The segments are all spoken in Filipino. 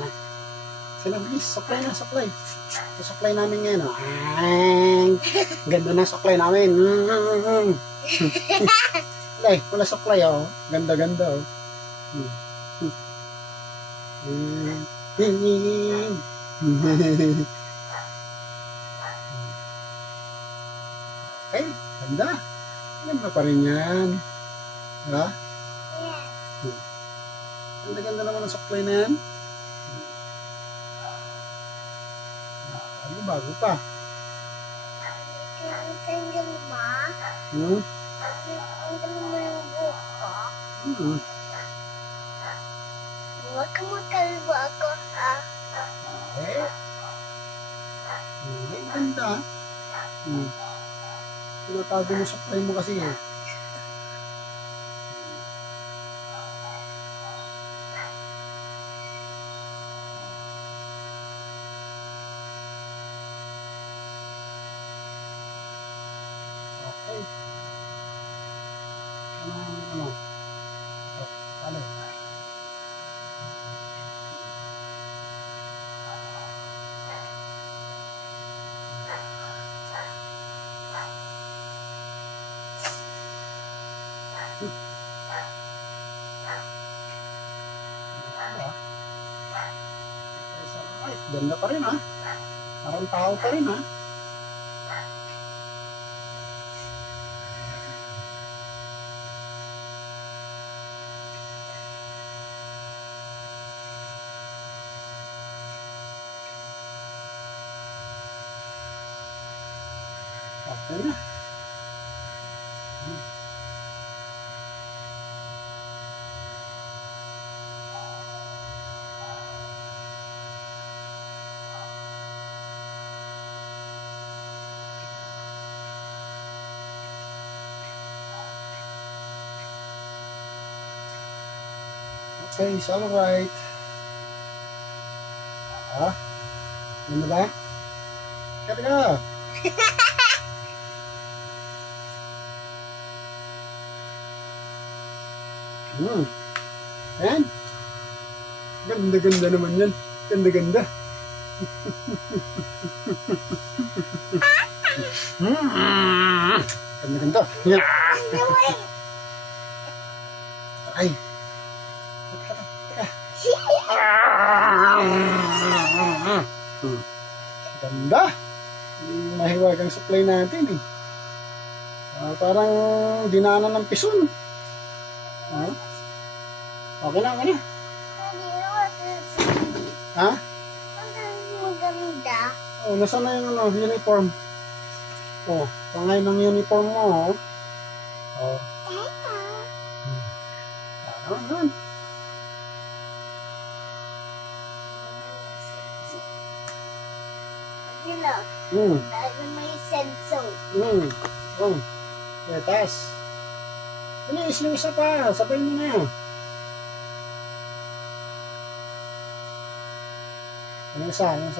Na. Sila, bilis. Supply na, supply. Supply namin ngayon. Oh. Ang ganda na supply namin. Wala supply. Oh. Ganda-ganda. Oh. Okay, ganda. Ganda pa rin yan. Diba? Yes. Ganda-ganda naman ang supply na yan. Ano, bago pa. Tanggal ba? Tanggal mo yung buko? Huwag ka magkalbo ako, ha? Ganda. Tinatago mo supply mo kasi eh. Okay. Ano? Oh, paano? Ay, ganda pa rin ha. Parang tao pa rin ha. Okay na. Okay, it's alright. Ha? Ano ba? Kaya ka. Ayan. Ganda-ganda naman yan. Ganda-ganda. Ganda-ganda. Ay. Ganda. Mahiwagang supply natin eh. Parang dinaanan ng pison. Okay na, okay na. Ha? Maganda. Oh, nasa na yung uniform? Oh, pangay ng uniform mo. Oh. Ano naman? Dahil may sensor. Oh. Yeah, taas. Bilis yung isa pa. Sabay mo na. Yung isa. Ayan.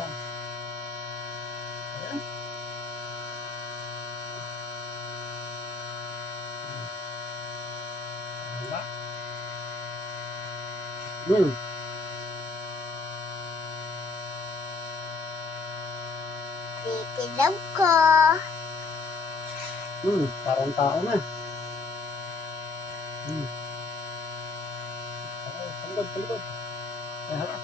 Diba? Pipilab ko. Parang tao na. Paligod. Ay, harap.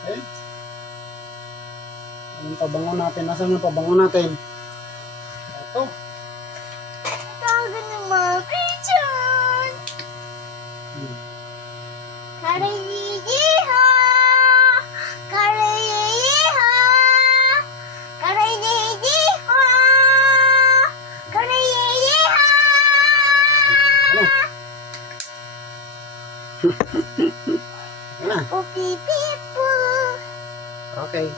Okay. Anong pabango natin? Nasaan yung pabango natin? Ito. Tawagan ng mga pigeon. Kariyiha! Kariyiha! Kariyiha! Kariyiha! Ano? Pupipipu! Okay.